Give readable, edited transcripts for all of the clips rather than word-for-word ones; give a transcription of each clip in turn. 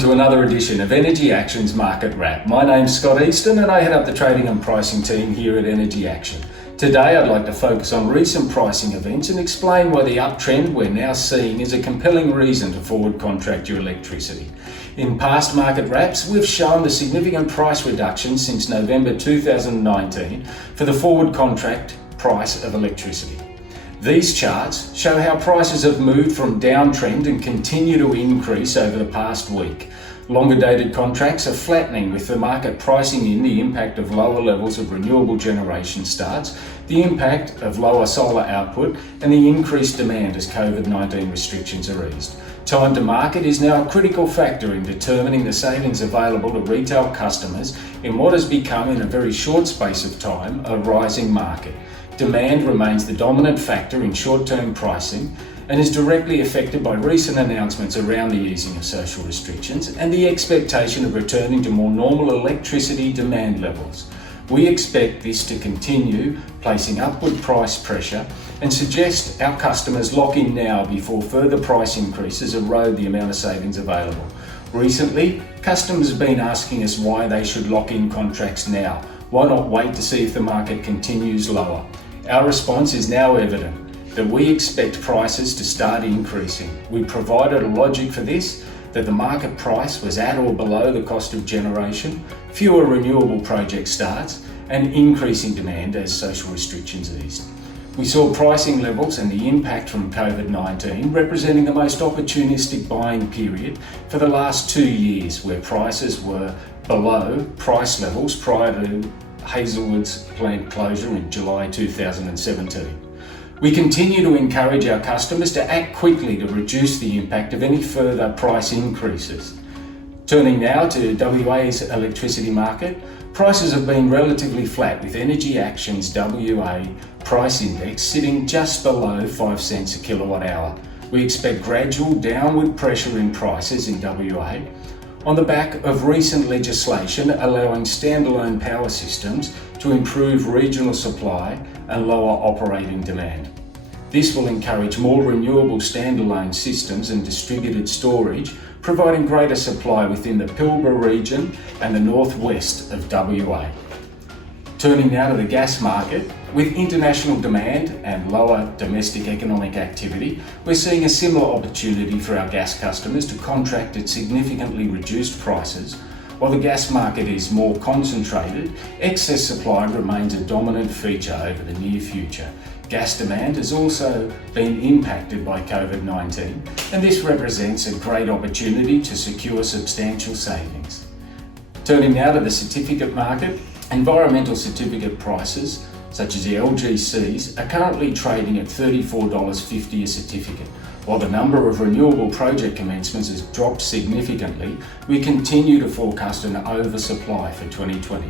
to another edition of Energy Action's Market Wrap. My name's Scott Easton and I head up the trading and pricing team here at Energy Action. Today I'd like to focus on recent pricing events and explain why the uptrend we're now seeing is a compelling reason to forward contract your electricity. In past market wraps, we've shown the significant price reduction since November 2019 for the forward contract price of electricity. These charts show how prices have moved from downtrend and continue to increase over the past week. Longer dated contracts are flattening, with the market pricing in the impact of lower levels of renewable generation starts, the impact of lower solar output, and the increased demand as COVID-19 restrictions are eased. Time to market is now a critical factor in determining the savings available to retail customers in what has become, in a very short space of time, a rising market. Demand remains the dominant factor in short-term pricing and is directly affected by recent announcements around the easing of social restrictions and the expectation of returning to more normal electricity demand levels. We expect this to continue, placing upward price pressure, and suggest our customers lock in now before further price increases erode the amount of savings available. Recently, customers have been asking us why they should lock in contracts now. Why not wait to see if the market continues lower? Our response is now evident, that we expect prices to start increasing. We provided a logic for this, that the market price was at or below the cost of generation, fewer renewable project starts, and increasing demand as social restrictions eased. We saw pricing levels and the impact from COVID-19 representing the most opportunistic buying period for the last 2 years, where prices were below price levels prior to Hazelwood's plant closure in July 2017. We continue to encourage our customers to act quickly to reduce the impact of any further price increases. Turning now to WA's electricity market, prices have been relatively flat, with Energy Action's WA price index sitting just below 5 cents a kilowatt hour. We expect gradual downward pressure in prices in WA on the back of recent legislation allowing standalone power systems to improve regional supply and lower operating demand. This will encourage more renewable standalone systems and distributed storage, providing greater supply within the Pilbara region and the northwest of WA. Turning now to the gas market, with international demand and lower domestic economic activity, we're seeing a similar opportunity for our gas customers to contract at significantly reduced prices. While the gas market is more concentrated, excess supply remains a dominant feature over the near future. Gas demand has also been impacted by COVID-19, and this represents a great opportunity to secure substantial savings. Turning now to the certificate market, environmental certificate prices, such as the LGCs, are currently trading at $34.50 a certificate. While the number of renewable project commencements has dropped significantly, we continue to forecast an oversupply for 2020.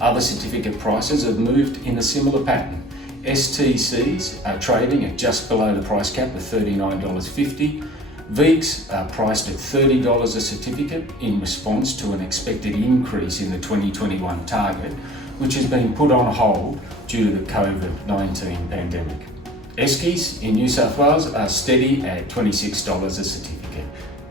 Other certificate prices have moved in a similar pattern. STCs are trading at just below the price cap of $39.50. VEECs are priced at $30 a certificate in response to an expected increase in the 2021 target, which has been put on hold due to the COVID-19 pandemic. Eskies in New South Wales are steady at $26 a certificate.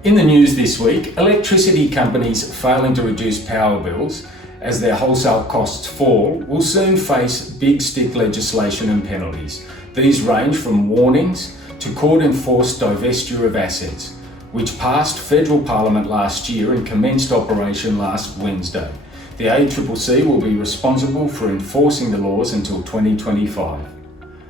In the news this week, electricity companies failing to reduce power bills as their wholesale costs fall will soon face big stick legislation and penalties. These range from warnings to court-enforced divestiture of assets, which passed federal parliament last year and commenced operation last Wednesday. The ACCC will be responsible for enforcing the laws until 2025.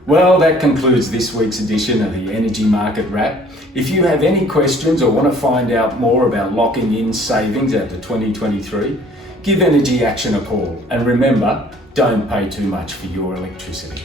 Well, that concludes this week's edition of the Energy Market Wrap. If you have any questions or want to find out more about locking in savings out to 2023, give Energy Action a call. And remember, don't pay too much for your electricity.